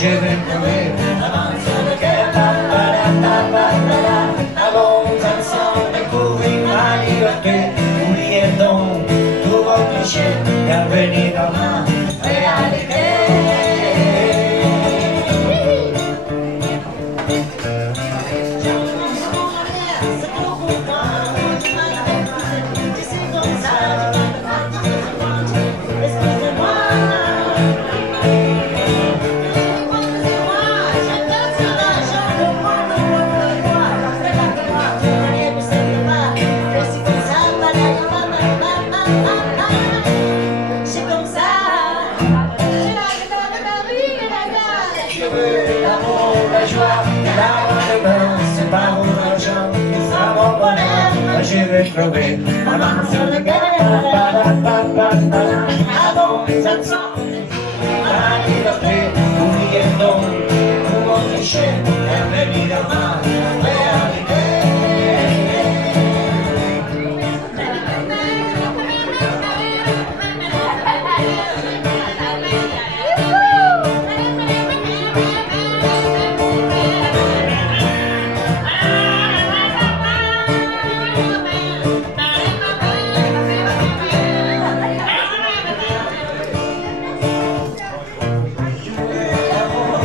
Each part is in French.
je vais crever. Maman sur le cœur, avant ensemble découvrir ma liberté. Oubliez donc tous vos clichés, bienvenue dans ma réalité. L'amour, la joie, la demain, c'est pas mon argent qui sera mon bonheur. Moi je vais crever, maman sur le cœur. Avant mes absents, ma liberté. Oubliez donc tous vos clichés, bienvenue dans ma réalité.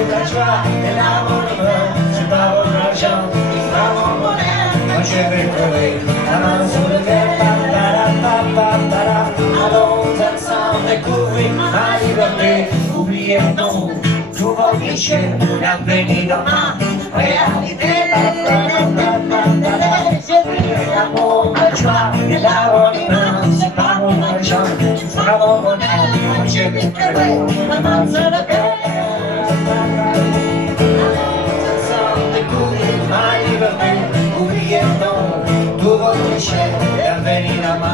La joie et l'amour de moi, c'est pas votre argent qui fera mon bonheur. Moi je vais crever, la main sur le cœur. Allons ensemble découvrir ma liberté. Oubliez donc tous vos clichés, bienvenue dans ma réalité. L'amour, la joie et l'amour de moi, c'est pas mon argent qui fera mon bonheur. Moi je vais crever, la main sur le cœur. Oubliez donc tous vos clichés, bienvenue dans ma